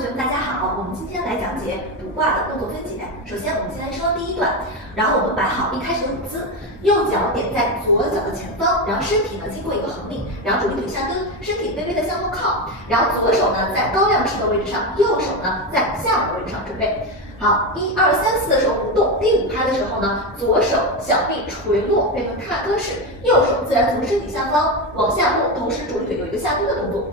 同学们，大家好！我们今天来讲解卜卦的动作分解。首先，我们先来说第一段，然后我们摆好一开始的舞姿，右脚点在左脚的前方，然后身体呢经过一个横立，然后主力腿下蹲，身体微微的向后靠，然后左手呢在高亮式的位置上，右手呢在下的位置上准备。好，1、2、3、4的时候不动，第5拍的时候呢，左手小臂垂落，变成踏歌式，右手自然从身体下方往下落，同时主力腿有一个下蹲的动作。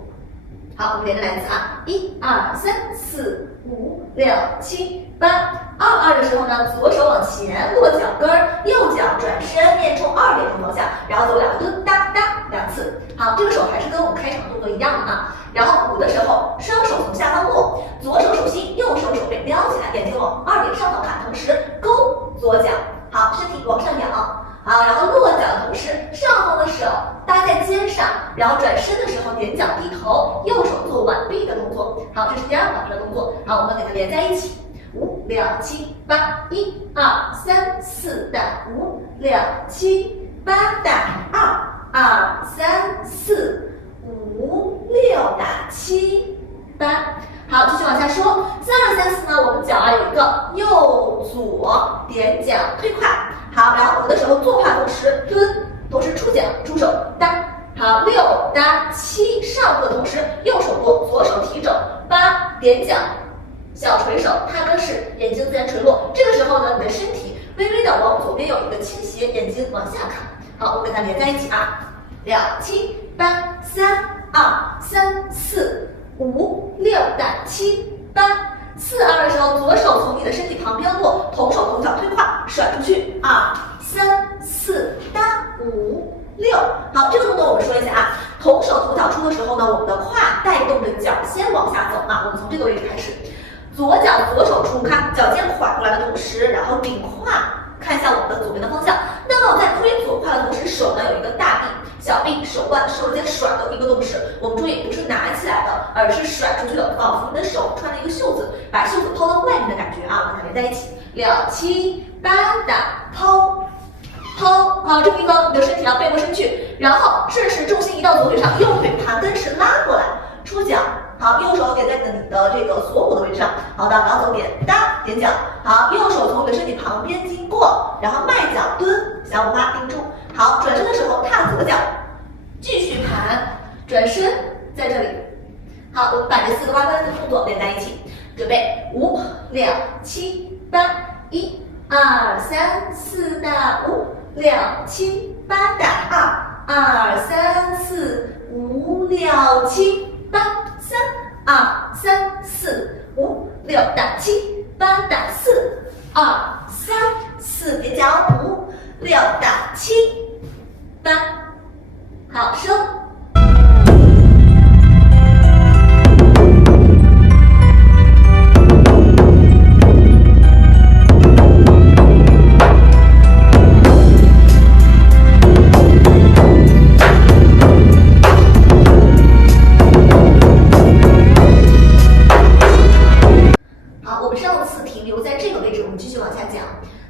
好，我们连着来一次啊！1、2、3、4、5、6、7、8。22的时候呢，左手往前落脚跟儿，右脚转身面冲2点钟方向，然后走2个蹲，哒哒2次。好，这个手还是跟我们开场动作一样的啊。然后5的时候，双手从下方落，左手手心，右手手背撩起来，眼睛往2点上方看，同时勾左脚。好，身体往上仰。好，然后落脚的同时，上方的手搭在肩上，然后转身的时候踮脚低头，右手做挽臂的动作。好，这是第2个的动作。好，我们给它连在一起，5、6、7、8，1、2、3、4的5、6、7、8的2、3、4、5、6的7、8。好，继续往下说，3、2、3、4呢，我们脚有一个右左踮脚推胯。好，然后5的时候坐胯同时蹲，同时出脚出手搭。好，6搭7上步的同时，右手过，左手提肘，8踮脚小垂手踏歌式，眼睛自然垂落。这个时候呢，你的身体微微的往左边有一个倾斜，眼睛往下看。好，我们给它连在一起啊，6、7、8、3、2、3、4、5、6的7、8。4、2的时候，左手从你的身体旁边落，同手同脚推胯甩出去，2、3、4搭5、6。好，这个动作我们说一下啊，同手同脚出的时候呢，我们的胯带动着脚先往下走啊，我们从这个位置开始，左脚左手出，看脚尖缓过来的同时，然后顶胯看向我们的左边的方向。那么在推左胯的同时，手呢有一个大臂、小臂、手腕、手指尖甩的一个动势。我们注意，不是拿起来的，而是甩出去的，仿佛你的手穿了一个袖子，把袖子抛到外面的感觉啊，把它连在一起。6、7、8的抛。好，这个地方你的身体要背过身去，然后顺时重心移到左腿上，右腿盘根式拉过来，出脚。好，右手点在你的这个锁骨的位置上。好的，然后走点搭踮脚。好，右手从你的身体旁边经过，然后迈脚蹲，小五花定住。好，转身的时候踏左脚，继续盘，转身在这里。好，我们把这4个8关的动作连在一起，准备5、6、7、8，1、2、3、4的5、6、7、8的2、3、4、5、6、7、8、3、2、3、4、5、6的7、8的4、2、3、4踮脚5、6的7、8。好，收。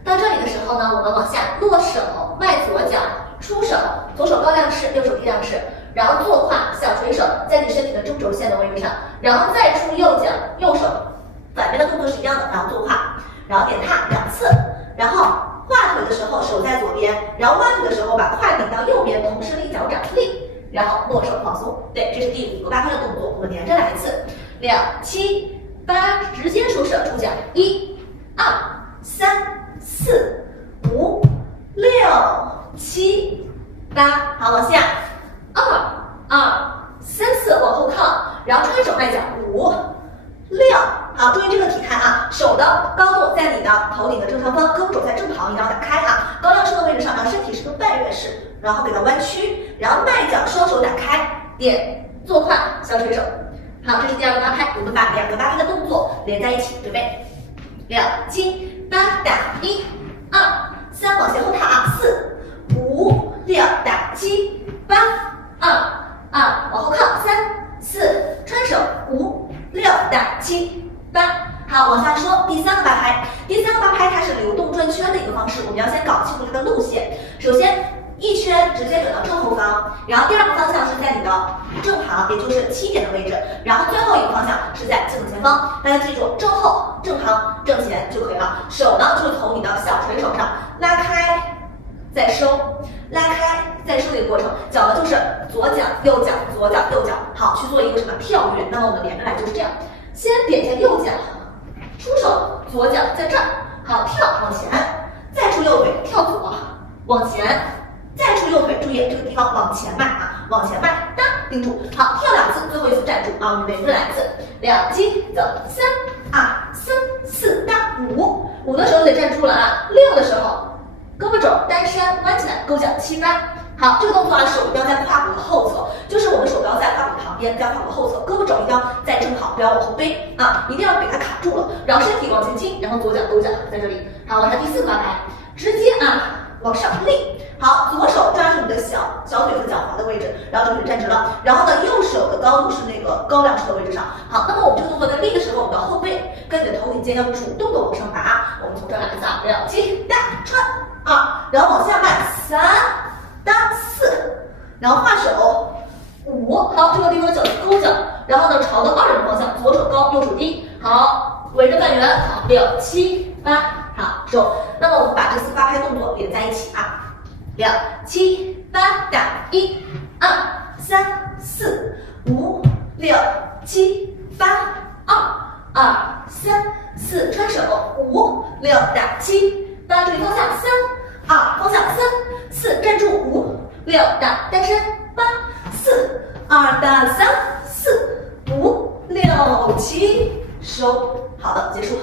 到这里的时候呢，我们往下落手，迈左脚，出手，左手高亮式，右手低亮式，然后坐胯小垂手在你身体的中轴线的位置上，然后再出右脚，右手反面的动作是一样的，然后坐胯，然后点踏2次，然后画腿的时候手在左边，然后弯腿的时候把胯顶到右边，同时立脚掌立，然后落手放松。对，这是第5个8拍的动作，我们连着来一次，6、7、8，直接出手出脚，1、2、3、4、5、6、7、8，好，往下，2、3、4往后靠，然后穿手迈脚5、6，好，注意这个体态啊，手的高度在你的头顶的正上方，胳膊肘在正旁，一定要打开啊，高亮式的位置上，然后身体是个半月式，然后给它弯曲，然后迈脚双手打开，点坐胯小垂手。好，这是第2个8拍，我们把2个8拍的动作连在一起，准备6、7、8的1、2、3往前后踏啊，4、5、6的7、8、2、往后靠，3、4穿手5、6的7、8。好，往下说第3个8拍，第3个8拍它是流动转圈的一个方式，我们要先搞清楚它的路线。首先1圈直接转到正后方，然后第2个方向是在你的正旁，也就是7点的位置，然后最后一个方向是在系统前方。方。大家记住，正后、正旁、正前就可以了。手呢，就是从你的小锤手上拉开，再收，拉开再收的一个过程。脚呢，就是左脚、右脚、左脚、右脚，好，去做一个什么跳跃。那么我们连着来就是这样，先点一下右脚，出手，左脚在这儿，好，跳往前，再出右腿，跳左，往前。再出右腿，注意这个地方往前迈啊，往前迈，哒，定住，好，跳2次，最后一次站住啊，我们每次来一次，2击走，3、2、3、4、哒，5的时候得站住了啊，6的时候，胳膊肘单扇弯起来，勾脚7、8，好，这个动作啊，手一定要在胯骨的后侧，就是我们手不要在胯骨旁边，在胯骨的后侧，胳膊肘一定要在正好，不要往后背啊，一定要给它卡住了，然后身体往前倾，然后左脚勾脚在这里，好，往下第4个八拍，直接啊往上立。好，左手抓住你的小腿和脚踝的位置，然后准备站直了。然后呢，右手的高度是那个高两尺的位置上。好，那么我们这个动作在立的时候，我们的后背跟你的头顶肩要主动的往上拔。我们从这儿来3、2、7，大穿2，然后往下迈3、4，然后画手5。好，这个地方脚勾脚，然后呢朝着2人方向，左手高，右手低。好，围着半圆。好，6、7、8，好收。那么我们把这4、8拍动作连在一起啊。6、7、8，打1、2、3、4、5、6、7、8，2、2、3、4，穿手5、6，打7、8，注意方向3、2，方向3、4，站住5、6，打单身8、4、2、打3、4、5、6、7，收。好的，结束。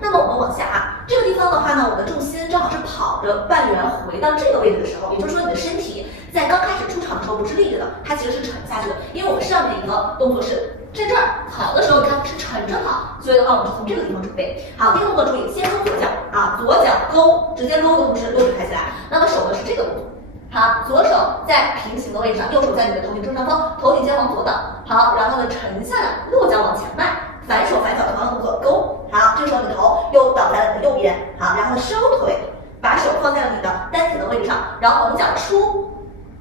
那么我们往下啊，这个地方的话呢，我们的重心正好是跑着半圆回到这个位置的时候，也就是说你的身体在刚开始出场的时候不是立着的，它其实是沉下去的，因为我们上面一个动作是在这儿跑的时候，你看是沉着跑，所以的话我们是从这个地方准备。好，第一个动作注意，先勾左脚啊，左脚勾，直接勾的同时右腿抬起来，那么手呢是这个动作。好，左手在平行的位置上，右手在你的头顶正上方，头顶肩往左倒。好，然后呢沉下来，落脚往前迈，反手反脚的同样动作勾。好，这时候你头又倒在了你的右边。好，然后呢收腿，把手放在了你的丹田的位置上，然后横脚出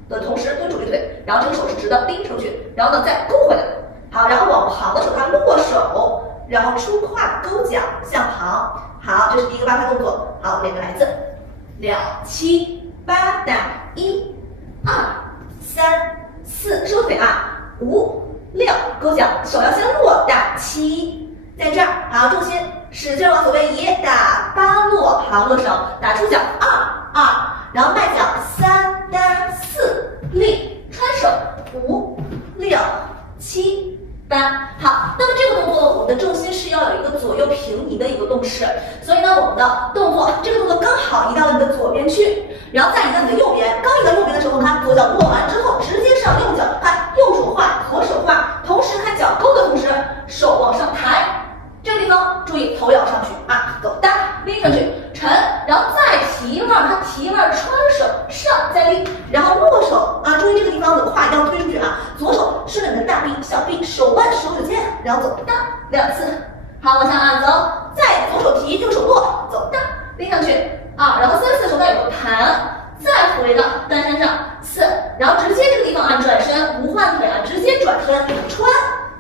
的同时蹲主力腿，然后这个手是直的拎出去，然后呢再勾回来。好，然后往旁的时候它落手，然后出胯勾脚向旁。好，这是第一个8拍动作。好，我们连着来一次，6、7、8，打1、2、3、4，收腿啊，5、6，勾脚，手要先落，打7，在这儿，好，重心使劲往左边移，打8落，好，落手，打出脚2、2，然后迈脚3、4，立，穿手5、6、7、8，好，那么这个动作呢，我们的重心是要有一个左右平移的一个动势，所以呢，我们的动作，这个动作刚好移到你的左边去，然后再移到你的右边，刚移到右边的时候，看左脚落完之后，直接上右脚，看右手画，左手画，同时看脚勾的同时，手往上抬，这个地方注意头要上去啊，走大拎上去，沉，然后再提腕，它提腕穿手上再拎，然后落手啊，注意这个地方的胯一定要推出去啊，左手顺着你的大臂、小臂、手腕、手指尖，然后走大2次，好，往下啊走，再左手提，右手落，走大拎上去啊，然后3、4手腕有个弹，再回到单山上4，然后直接这个地方啊转身无换腿啊，直接转身穿，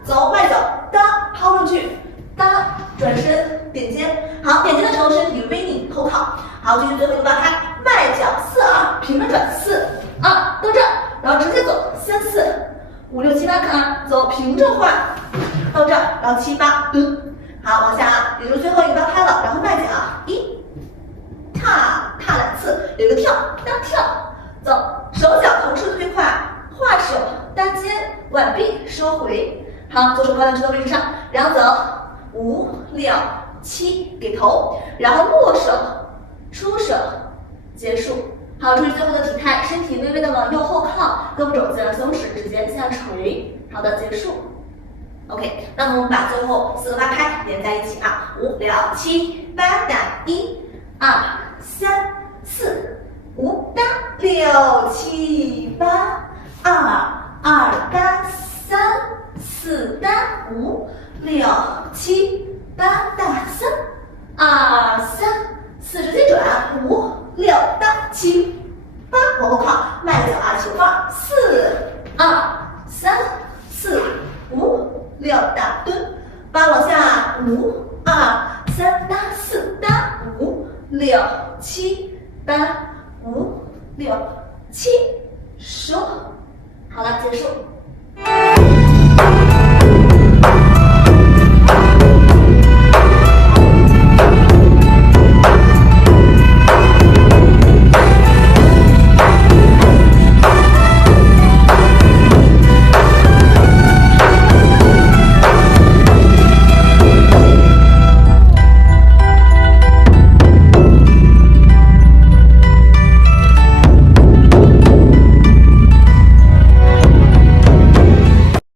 走外脚搭抛上去。搭转身点肩，好，点肩的时候身体微拧后靠，好，继续最后一个8拍，迈脚4、2，平着转4、2到这儿，然后直接走3、4、5、6、7、8，看啊，走平着换到这儿，然后7、8蹲，好，往下啊，也就是最后一个8拍了，然后迈脚1，踏2次，有一个跳，搭跳，走，手脚同时推胯，画手搭肩，腕臂收回，好，左手高两指的位置上，然后走。5、6、7，给头，然后落手，出手，结束。好，注意最后的体态，身体微微的往右后靠，胳膊肘自然松弛，指尖下垂。好的，结束。OK， 那么我们把最后4个8拍连在一起啊，5、6、7、8，打1、2。6、7、8，2、2单3、4单5、6、7、8大3、2、3，4直接转5、6单7、8，往后靠，迈个脚啊，手放4、2、3、4、5、6大蹲，8往下5、2、3单4单5、6、7、8、5、6、7，收，好了，结束。